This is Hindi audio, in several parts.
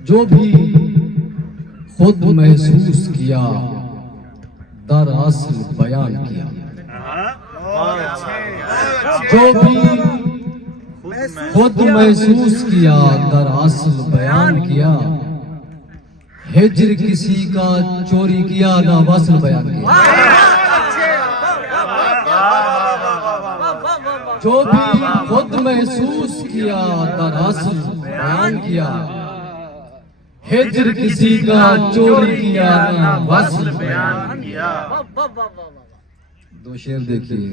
जो भी खुद महसूस किया दरअसल बयान किया। जो भी खुद महसूस किया दरअसल बयान किया। हिज्र किसी का चोरी किया ना वसल बयान किया। जो भी खुद महसूस किया दरअसल बयान किया। हिज्र किसी का चोरी किया ना वसल बयान किया। दो शेर देखिए।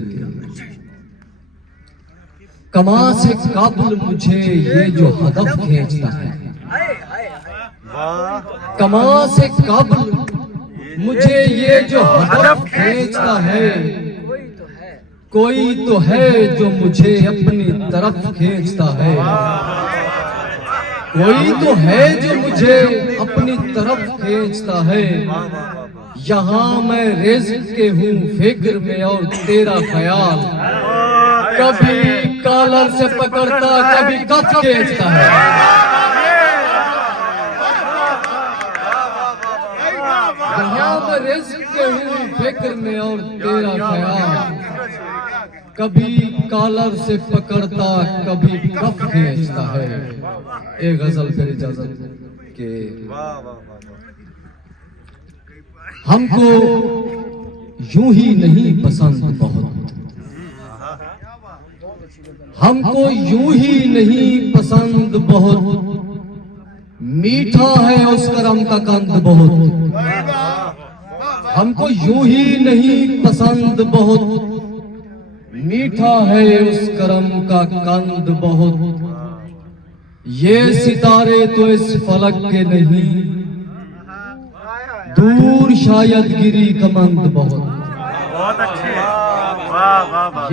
कमा से काबिल मुझे ये जो हदफ खींचता है। कमा से काबिल मुझे ये जो हदफ खींचता है। कोई तो है जो मुझे अपनी तरफ खींचता है। कोई तो है जो मुझे अपनी तरफ खींचता है। यहाँ मैं रिज़्क़ के हूँ फिक्र में और तेरा ख्याल। कभी कॉलर से पकड़ता कभी कफ खींचता है। यहाँ मैं रिज़्क़ के हूँ फिक्र में और तेरा ख्याल। कभी कॉलर से पकड़ता कभी कफ खींचता है। एक गजल फिर इजाजत के। हमको यूं ही नहीं पसंद बहुत। हमको यूं ही नहीं पसंद बहुत। मीठा है उस करम का कंद बहुत। हमको यूं ही नहीं पसंद बहुत। मीठा है उस करम का कंद बहुत। ये सितारे तो इस फलक के नहीं। दूर शायद गिरी कमंद बहुत अच्छे।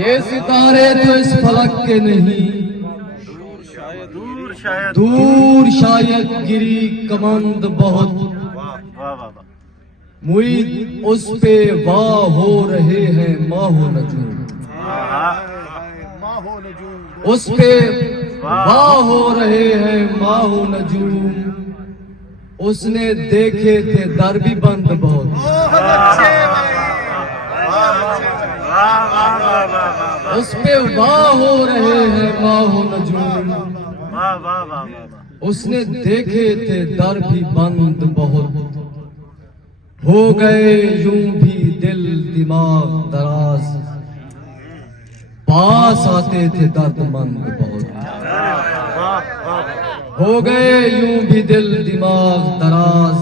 ये सितारे तो इस फलक के नहीं। दूर शायद गिरी कमंद बहुत। मुईद उस पे वाह हो रहे हैं माहो नजूम। उस पे वाह हो रहे हैं माहो नजूम। उसने देखे थे दर भी बंद बहुत। उस पे वाह हो रहे हैं माहो नजूम। उसने देखे थे दर भी बंद बहुत। हो गए यूं भी दिल दिमाग दराज। पास आते थे दर्दमंद बहुत। हो गए यूं भी दिल दिमाग दराज।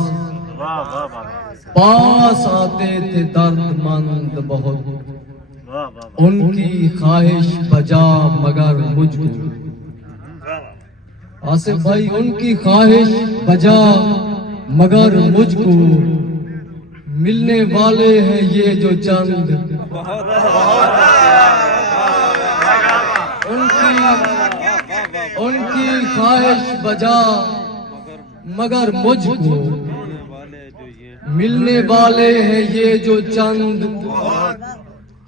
पास आते थे दर्दमंद बहुत। उनकी ख्वाहिश बजा मगर मुझको। आसिफ भाई उनकी ख्वाहिश बजा मगर मुझको। मिलने वाले हैं ये जो चंद। उनकी ख्वाहिश बजा मगर मुझको। मिलने वाले हैं ये जो चंद।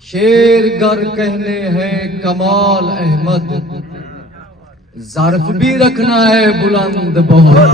शेर गर कहने हैं कमाल अहमद। ज़र्फ भी रखना है बुलंद बहुत।